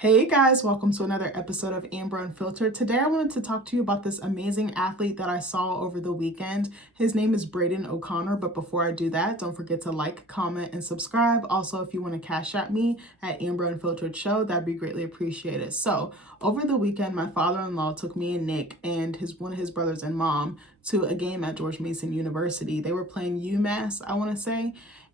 Hey guys, welcome to another episode of Amber Unfiltered. Today I wanted to talk to you about this amazing athlete that I saw over the weekend. His name is Brayden O'Connor, but before I do that, don't forget to like, comment, and subscribe. Also, if you want to cash at me at AmberUnfilteredShow, that'd be greatly appreciated. So, over the weekend, my father-in-law took me and Nick and one of his brothers and mom to a game at George Mason University. They were playing UMass, I want to say.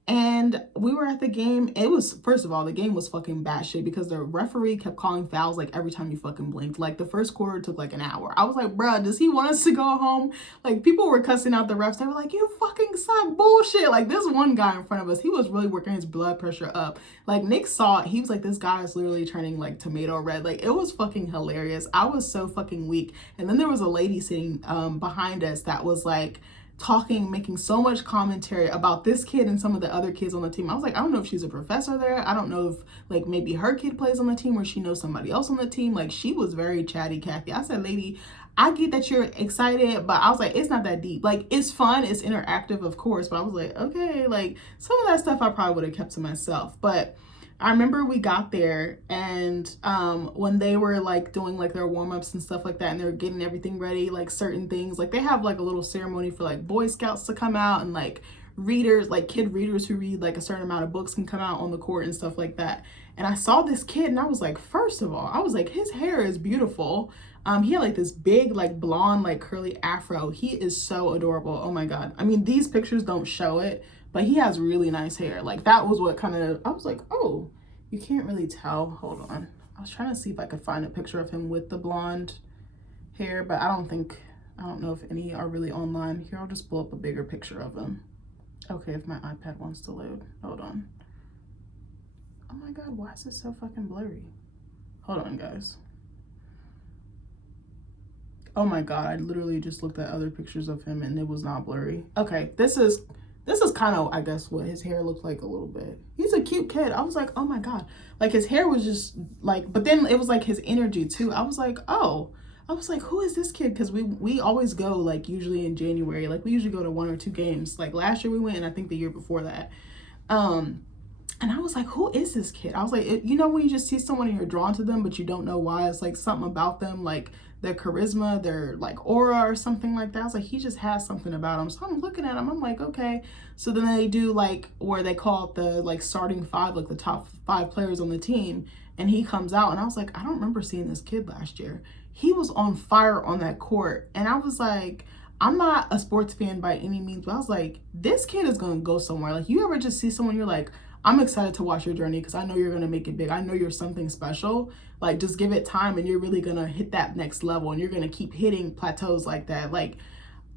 And we were at the game. It was, first of all, the game was fucking batshit because the referee kept calling fouls like every time you fucking blinked. Like the first quarter took like an hour. I was like, bruh, does he want us to go home? Like people were cussing out the refs. They were like, you fucking suck, bullshit. Like this one guy in front of us, he was really working his blood pressure up. Like Nick saw it. He was like, this guy is literally turning like tomato red. Like it was fucking hilarious. I was so fucking weak. And then there was a lady sitting behind us that was like, making so much commentary about this kid and some of the other kids on the team. I was like, I don't know if she's a professor there. I don't know if like maybe her kid plays on the team or she knows somebody else on the team. Like she was very chatty Cathy. I said, lady, I get that you're excited, but I was like, it's not that deep. Like it's fun, it's interactive, of course, but I was like, okay, like some of that stuff I probably would have kept to myself. But I remember we got there and when they were like doing like their warm-ups and stuff like that and they were getting everything ready, like certain things, like they have like a little ceremony for like Boy Scouts to come out and like readers, like kid readers who read like a certain amount of books can come out on the court and stuff like that. And I saw this kid and I was like, first of all, I was like, his hair is beautiful. He had like this big like blonde like curly afro. He is so adorable. Oh my God. I mean, these pictures don't show it, but he has really nice hair. Like that was what kind of, I was like, oh, you can't really tell. Hold on. I was trying to see if I could find a picture of him with the blonde hair, but I don't know if any are really online. Here, I'll just pull up a bigger picture of him. Okay, if my iPad wants to load. Hold on. Oh my God, why is it so fucking blurry? Hold on, guys. Oh my God, I literally just looked at other pictures of him and it was not blurry. Okay, this is kind of, I guess, what his hair looked like a little bit. He's a cute kid. I was like, oh my God. Like his hair was just like, but then it was like his energy too. I was like, oh, I was like, who is this kid? Because we always go like usually in January. Like we usually go to 1 or 2 games. Like last year we went and I think the year before that. And I was like, who is this kid? I was like, you know when you just see someone and you're drawn to them, but you don't know why. It's like something about them, like their charisma, their like aura or something like that. I was like, he just has something about him. So I'm looking at him. I'm like, okay. So then they do like where they call it the like starting 5, like the top 5 players on the team. And he comes out and I was like, I don't remember seeing this kid last year. He was on fire on that court. And I was like, I'm not a sports fan by any means, but I was like, this kid is going to go somewhere. Like you ever just see someone, you're like, I'm excited to watch your journey because I know you're going to make it big. I know you're something special. Like just give it time and you're really going to hit that next level and you're going to keep hitting plateaus like that. Like,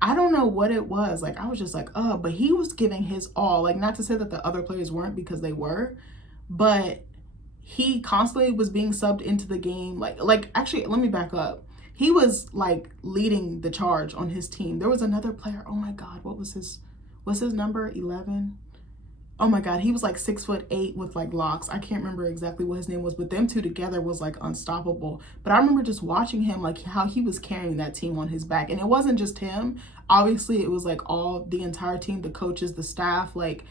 I don't know what it was. Like, I was just like, oh, but he was giving his all. Like, not to say that the other players weren't because they were, but he constantly was being subbed into the game. Like actually, let me back up. He was like leading the charge on his team. There was another player. Oh my God, what was his number? 11? Oh my God, he was like 6'8" with like locks. I can't remember exactly what his name was, but them two together was like unstoppable. But I remember just watching him, like how he was carrying that team on his back. And it wasn't just him. Obviously, it was like the entire team, the coaches, the staff, like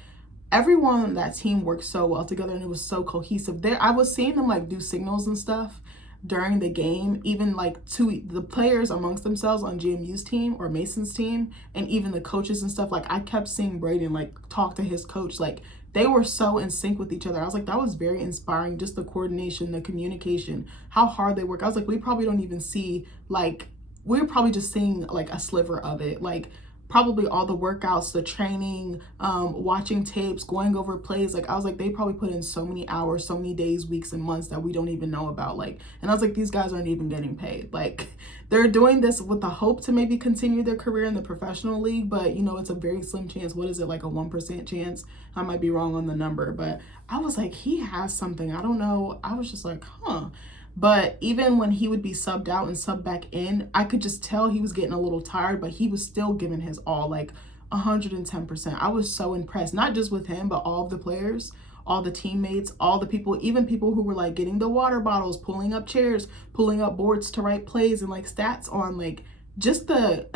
everyone on that team worked so well together and it was so cohesive. I was seeing them like do signals and stuff during the game, even like to the players amongst themselves on GMU's team or Mason's team, and even the coaches and stuff. Like I kept seeing Brayden like talk to his coach. Like they were so in sync with each other. I was like, that was very inspiring. Just the coordination, the communication, how hard they work. I was like, we probably don't even see, like we're probably just seeing like a sliver of it. Like probably all the workouts, the training, watching tapes, going over plays. Like I was like, they probably put in so many hours, so many days, weeks, and months that we don't even know about. Like, and I was like, these guys aren't even getting paid. Like they're doing this with the hope to maybe continue their career in the professional league, but you know, it's a very slim chance. What is it, like a 1% chance? I might be wrong on the number, but I was like, he has something. I don't know. I was just like, huh. But even when he would be subbed out and subbed back in, I could just tell he was getting a little tired, but he was still giving his all, like 110%. I was so impressed, not just with him, but all of the players, all the teammates, all the people, even people who were like getting the water bottles, pulling up chairs, pulling up boards to write plays and like stats on, like just the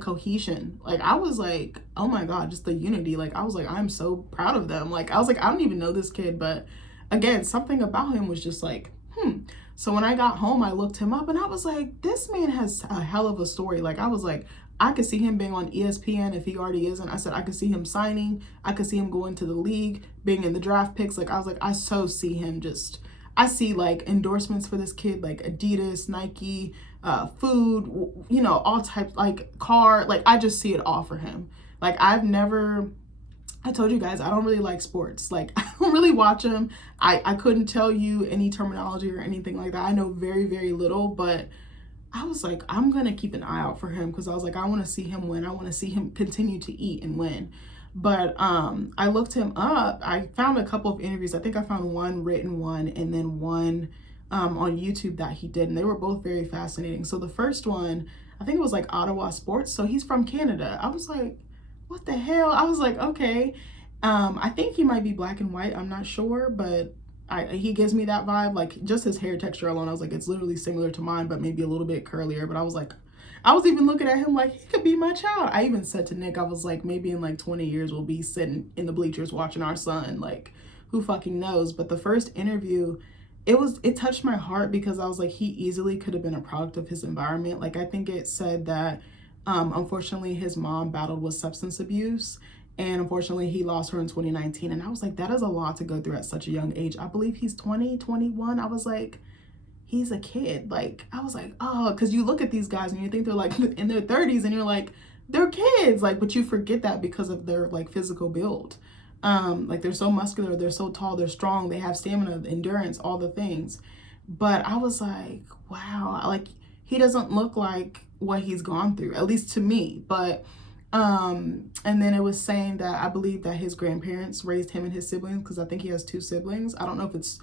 cohesion. Like I was like, oh my God, just the unity. Like I was like, I'm so proud of them. Like I was like, I don't even know this kid, but again, something about him was just like, So when I got home, I looked him up and I was like, this man has a hell of a story. Like, I was like, I could see him being on ESPN if he already isn't. I said, I could see him signing. I could see him going to the league, being in the draft picks. Like, I was like, I so see him just, I see like endorsements for this kid, like Adidas, Nike, food, you know, all types, like car. Like, I just see it all for him. Like, I told you guys, I don't really like sports. Like, I don't really watch them. I couldn't tell you any terminology or anything like that. I know very, very little, but I was like, I'm going to keep an eye out for him because I was like, I want to see him win. I want to see him continue to eat and win. But I looked him up. I found a couple of interviews. I think I found one written one and then one on YouTube that he did. And they were both very fascinating. So the first one, I think it was like Ottawa Sports. So he's from Canada. I was like, what the hell? I was like, okay. I think he might be black and white. I'm not sure, but he gives me that vibe. Like, just his hair texture alone, I was like, it's literally similar to mine, but maybe a little bit curlier. But I was like, I was even looking at him like, he could be my child. I even said to Nick, I was like, maybe in like 20 years, we'll be sitting in the bleachers watching our son. Like, who fucking knows? But the first interview, it touched my heart because I was like, he easily could have been a product of his environment. Like, I think it said that unfortunately his mom battled with substance abuse, and unfortunately he lost her in 2019. And I was like, that is a lot to go through at such a young age. I believe he's 20, 21. I was like, he's a kid. Like, I was like, oh, because you look at these guys and you think they're like in their 30s and you're like, they're kids. Like, but you forget that because of their like physical build. Like, they're so muscular, they're so tall, they're strong, they have stamina, endurance, all the things. But I was like, wow, like, he doesn't look like what he's gone through, at least to me. But and then it was saying that I believe that his grandparents raised him and his siblings, because I think he has 2 siblings. I don't know if it's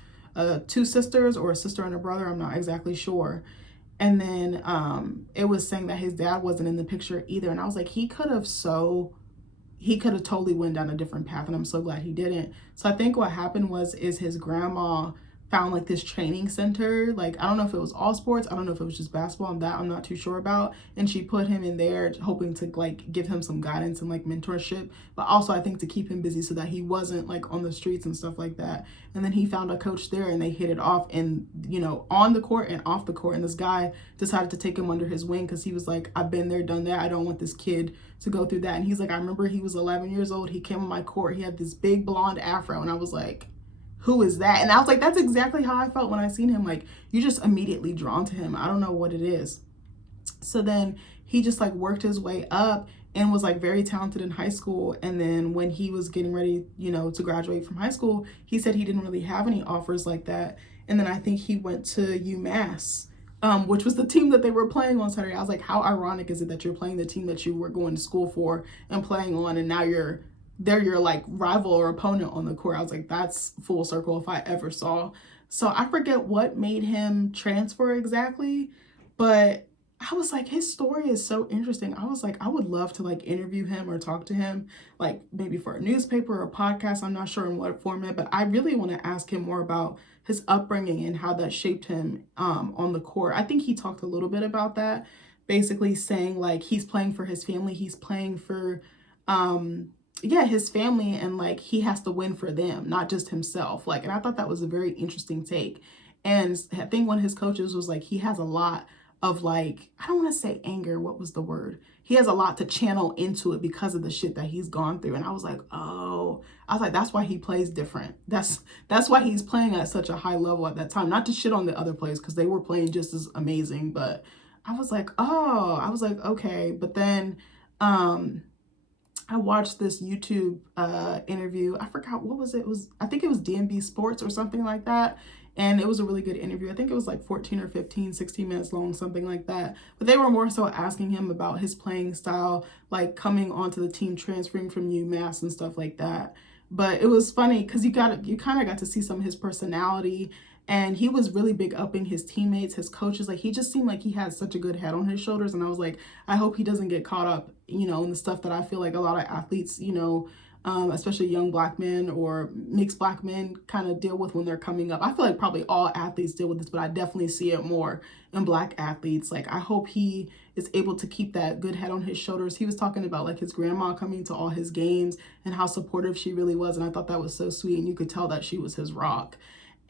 2 sisters or a sister and a brother. I'm not exactly sure. And then it was saying that his dad wasn't in the picture either. And I was like, he could have totally went down a different path, and I'm so glad he didn't. So I think what happened is his grandma found like this training center. Like, I don't know if it was all sports, I don't know if it was just basketball, and that I'm not too sure about. And she put him in there hoping to like give him some guidance and like mentorship, but also I think to keep him busy so that he wasn't like on the streets and stuff like that. And then he found a coach there and they hit it off, and you know, on the court and off the court. And this guy decided to take him under his wing because he was like, I've been there, done that. I don't want this kid to go through that. And he's like, I remember he was 11 years old. He came on my court. He had this big blonde afro. And I was like, who is that? And I was like, that's exactly how I felt when I seen him. Like, you just immediately drawn to him. I don't know what it is. So then he just like worked his way up and was like very talented in high school. And then when he was getting ready, you know, to graduate from high school, he said he didn't really have any offers like that. And then I think he went to UMass, which was the team that they were playing on Saturday. I was like, how ironic is it that you're playing the team that you were going to school for and playing on, and now they're your like rival or opponent on the court. I was like, that's full circle if I ever saw. So I forget what made him transfer exactly, but I was like, his story is so interesting. I was like, I would love to like interview him or talk to him, like maybe for a newspaper or a podcast. I'm not sure in what format, but I really want to ask him more about his upbringing and how that shaped him on the court. I think he talked a little bit about that, basically saying like he's playing for his family. He's playing for his family, and like he has to win for them, not just himself. Like, and I thought that was a very interesting take. And I think one of his coaches was like, he has a lot of like, I don't want to say anger, what was the word? He has a lot to channel into it because of the shit that he's gone through. And I was like, oh, I was like, that's why he plays different. That's why he's playing at such a high level at that time. Not to shit on the other players, because they were playing just as amazing, but I was like, oh, I was like, okay. But then I watched this YouTube interview. I forgot what was it. I think it was DMB Sports or something like that. And it was a really good interview. I think it was like 14 or 15, 16 minutes long, something like that. But they were more so asking him about his playing style, like coming onto the team, transferring from UMass and stuff like that. But it was funny because you kind of got to see some of his personality. And he was really big upping his teammates, his coaches. Like, he just seemed like he had such a good head on his shoulders. And I was like, I hope he doesn't get caught up, you know, in the stuff that I feel like a lot of athletes, you know, especially young Black men or mixed Black men kind of deal with when they're coming up. I feel like probably all athletes deal with this, but I definitely see it more in Black athletes. Like, I hope he is able to keep that good head on his shoulders. He was talking about like his grandma coming to all his games and how supportive she really was. And I thought that was so sweet. And you could tell that she was his rock.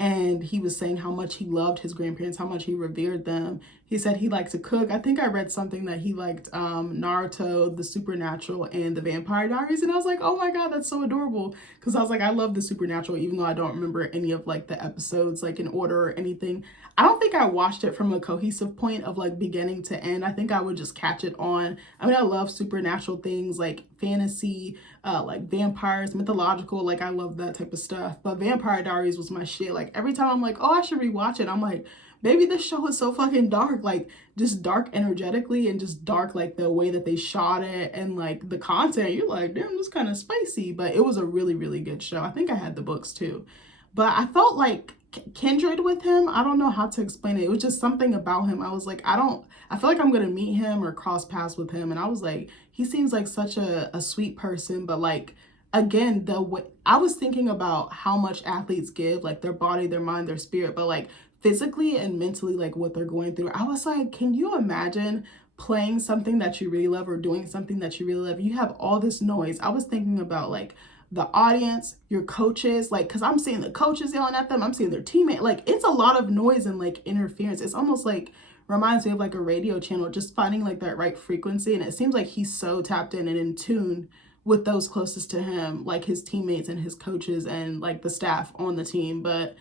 and he was saying how much he loved his grandparents, how much he revered them. He said he liked to cook. I think I read something that he liked Naruto, The Supernatural, and The Vampire Diaries, and I was like, oh my god, that's so adorable, because I was like, I love The Supernatural, even though I don't remember any of like the episodes like in order or anything. I don't think I watched it from a cohesive point of like beginning to end. I think I would just catch it on. I mean, I love supernatural things like fantasy, like vampires, mythological, like I love that type of stuff. But Vampire Diaries was my shit. Like every time I'm like, oh, I should rewatch it, I'm like, baby, this show is so fucking dark, like just dark energetically and just dark like the way that they shot it and like the content. You're like, damn, this kind of spicy. But it was a really, really good show. I think I had the books too. But I felt like kindred with him. I don't know how to explain it. It was just something about him. I was like, I feel like I'm gonna meet him or cross paths with him. And I was like, he seems like such a sweet person. But like, again, the way I was thinking about how much athletes give, like their body, their mind, their spirit, but like physically and mentally, like what they're going through. I was like, can you imagine playing something that you really love or doing something that you really love? You have all this noise. I was thinking about like the audience, your coaches, like, because I'm seeing the coaches yelling at them, I'm seeing their teammate, like it's a lot of noise and like interference. It's almost like reminds me of like a radio channel, just finding like that right frequency. And it seems like he's so tapped in and in tune with those closest to him, like his teammates and his coaches and like the staff on the team. But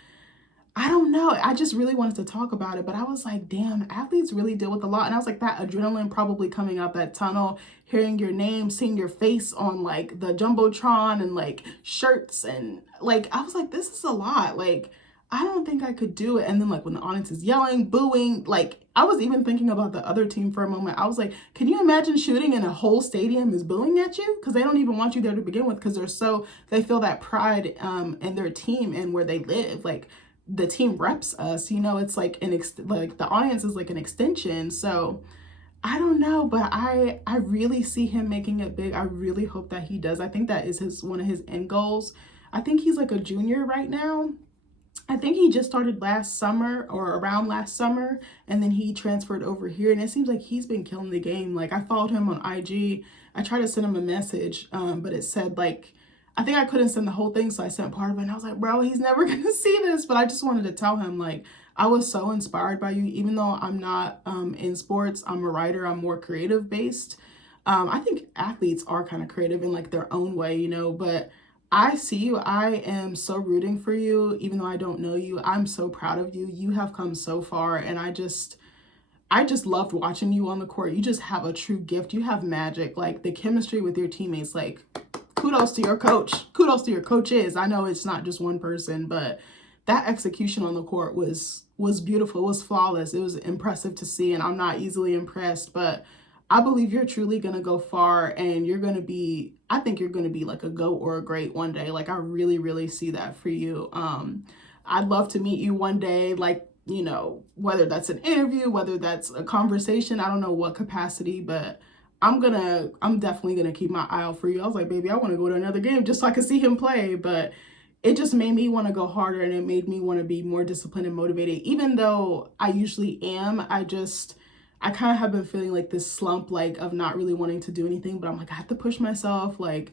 I don't know. I just really wanted to talk about it, but I was like, damn, athletes really deal with a lot. And I was like, that adrenaline probably coming out that tunnel, hearing your name, seeing your face on like the Jumbotron and like shirts. And like, I was like, this is a lot. Like, I don't think I could do it. And then like when the audience is yelling, booing, like I was even thinking about the other team for a moment. I was like, can you imagine shooting and a whole stadium is booing at you? Because they don't even want you there to begin with, because they feel that pride in their team and where they live. Like, the team reps us, you know, it's like like the audience is like an extension. So I don't know, but I really see him making it big. I really hope that he does. I think that is one of his end goals. I think he's like a junior right now. I think he just started last summer or around last summer, and then he transferred over here, and it seems like he's been killing the game. Like I followed him on IG. I tried to send him a message, but it said like, I think I couldn't send the whole thing, so I sent part of it, and I was like, bro, he's never gonna see this. But I just wanted to tell him, like, I was so inspired by you, even though I'm not in sports. I'm a writer. I'm more creative based. I think athletes are kind of creative in like their own way, you know, but I see you. I am so rooting for you, even though I don't know you. I'm so proud of you. You have come so far, and I just loved watching you on the court. You just have a true gift. You have magic, like the chemistry with your teammates, like kudos to your coach. Kudos to your coaches. I know it's not just one person, but that execution on the court was beautiful. It was flawless. It was impressive to see, and I'm not easily impressed, but I believe you're truly going to go far, and I think you're going to be like a GOAT or a great one day. Like I really, really see that for you. I'd love to meet you one day, like, you know, whether that's an interview, whether that's a conversation, I don't know what capacity, but I'm definitely gonna keep my eye out for you. I was like, baby, I want to go to another game just so I can see him play. But it just made me want to go harder, and it made me want to be more disciplined and motivated. Even though I usually am, I kind of have been feeling like this slump, like of not really wanting to do anything. But I'm like, I have to push myself. Like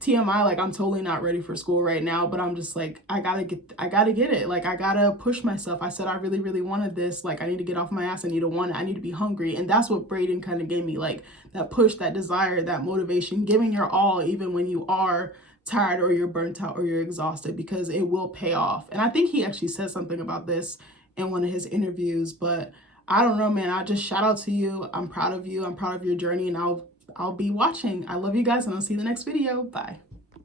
TMI, like I'm totally not ready for school right now, but I'm just like, I gotta get it. Like I gotta push myself. I said I really, really wanted this. Like I need to get off my ass. I need to want it. I need to be hungry. And that's what Brayden kind of gave me, like that push, that desire, that motivation, giving your all, even when you are tired or you're burnt out or you're exhausted, because it will pay off. And I think he actually said something about this in one of his interviews, but I don't know, man. I just shout out to you. I'm proud of you. I'm proud of your journey, and I'll be watching. I love you guys, and I'll see you in the next video. Bye.